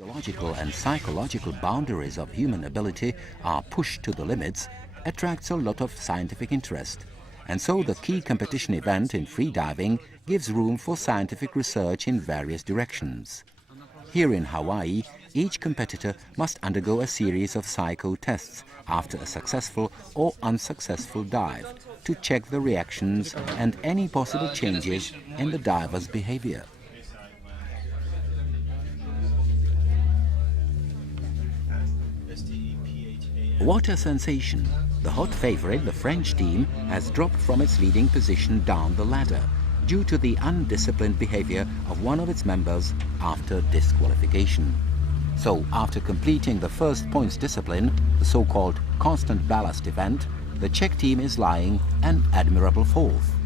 Biological and psychological boundaries of human ability are pushed to the limits attracts a lot of scientific interest. And so the key competition event in freediving gives room for scientific research in various directions. Here in Hawaii, each competitor must undergo a series of psycho tests after a successful or unsuccessful dive to check the reactions and any possible changes in the diver's behavior. What a sensation! The hot favorite, the French team, has dropped from its leading position down the ladder due to the undisciplined behavior of one of its members after disqualification. So, after completing the first points discipline, the so-called constant ballast event, the Czech team is lying an admirable fourth.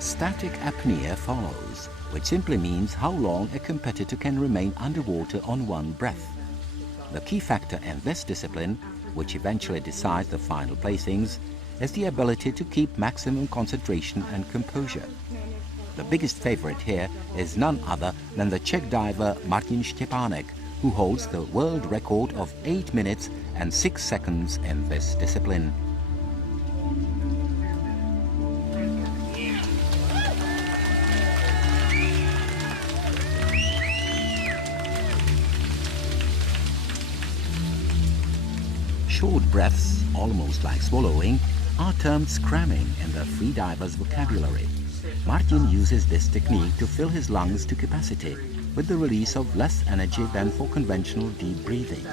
Static apnea follows, which simply means how long a competitor can remain underwater on one breath. The key factor in this discipline, which eventually decides the final placings, is the ability to keep maximum concentration and composure. The biggest favorite here is none other than the Czech diver Martin Stepanek, who holds the world record of 8 minutes and 6 seconds in this discipline. Short breaths, almost like swallowing, are termed scramming in the freediver's vocabulary. Martin uses this technique to fill his lungs to capacity with the release of less energy than for conventional deep breathing.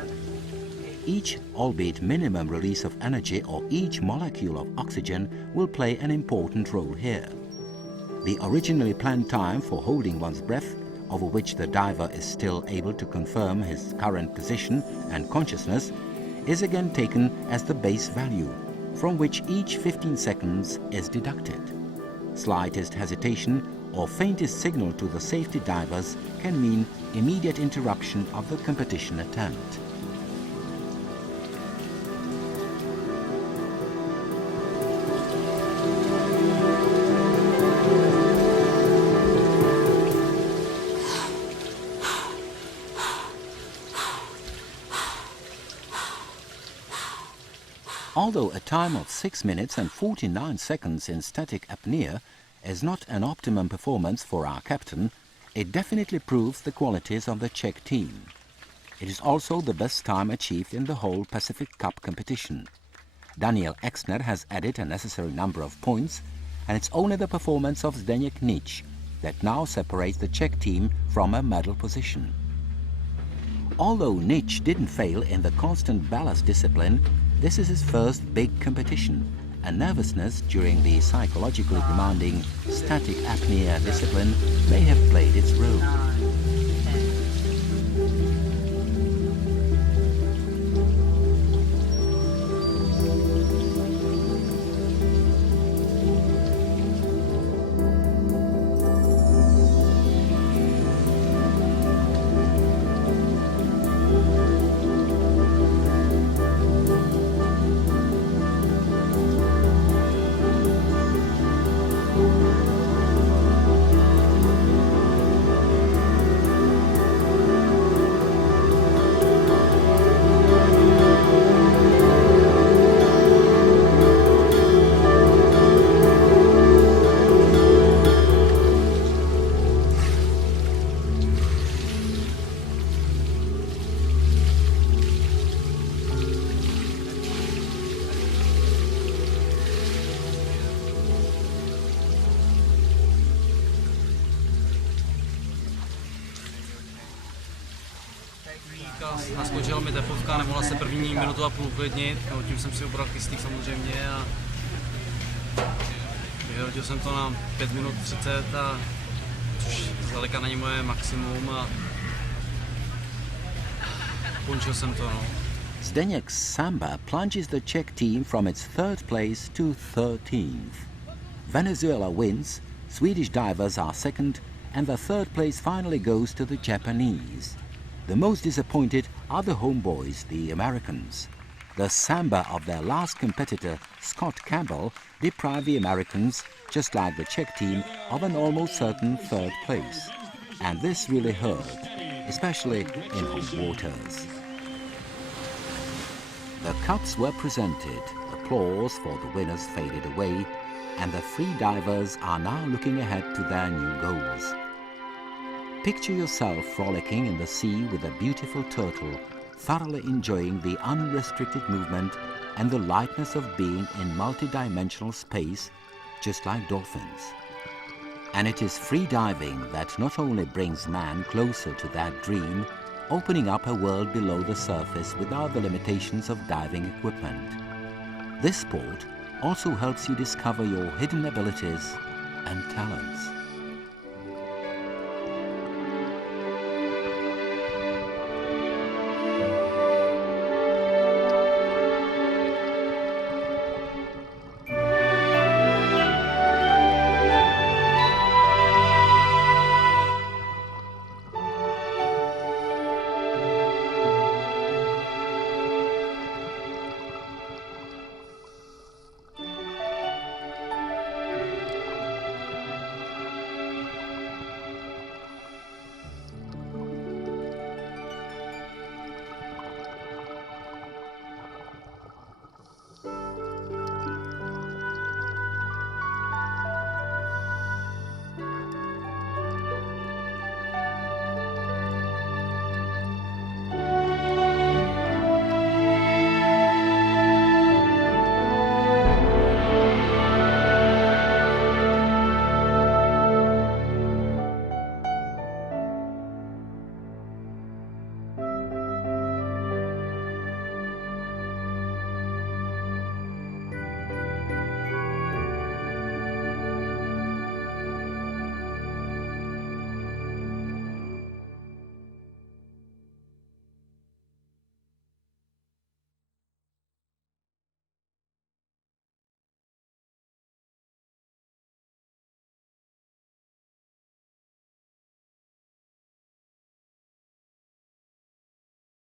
Each, albeit minimum release of energy or each molecule of oxygen will play an important role here. The originally planned time for holding one's breath, over which the diver is still able to confirm his current position and consciousness, is again taken as the base value, from which each 15 seconds is deducted. Slightest hesitation or faintest signal to the safety divers can mean immediate interruption of the competition attempt. Although a time of 6 minutes and 49 seconds in static apnea is not an optimum performance for our captain, it definitely proves the qualities of the Czech team. It is also the best time achieved in the whole Pacific Cup competition. Daniel Exner has added a necessary number of points, and it's only the performance of Zdeněk Nič that now separates the Czech team from a medal position. Although Nič didn't fail in the constant ballast discipline, this is his first big competition, and nervousness during the psychologically demanding static apnea discipline may have played its role. Naskočila mi tepovka, nemohla se první minutu a půl uklidnit, tím jsem si ubral kyslík samozřejmě a vyhodil jsem to na 5 minut 30, což zdaleka není moje maximum a končil jsem to. No. Zdeněk's samba plunges the Czech team from its 3rd place to 13th. Venezuela wins, Swedish divers are 2nd, and the third place finally goes to the Japanese. The most disappointed are the homeboys, the Americans. The samba of their last competitor, Scott Campbell, deprived the Americans, just like the Czech team, of an almost certain third place. And this really hurt, especially in home waters. The cups were presented, applause for the winners faded away, and the free divers are now looking ahead to their new goals. Picture yourself frolicking in the sea with a beautiful turtle, thoroughly enjoying the unrestricted movement and the lightness of being in multi-dimensional space, just like dolphins. And it is free diving that not only brings man closer to that dream, opening up a world below the surface without the limitations of diving equipment. This sport also helps you discover your hidden abilities and talents.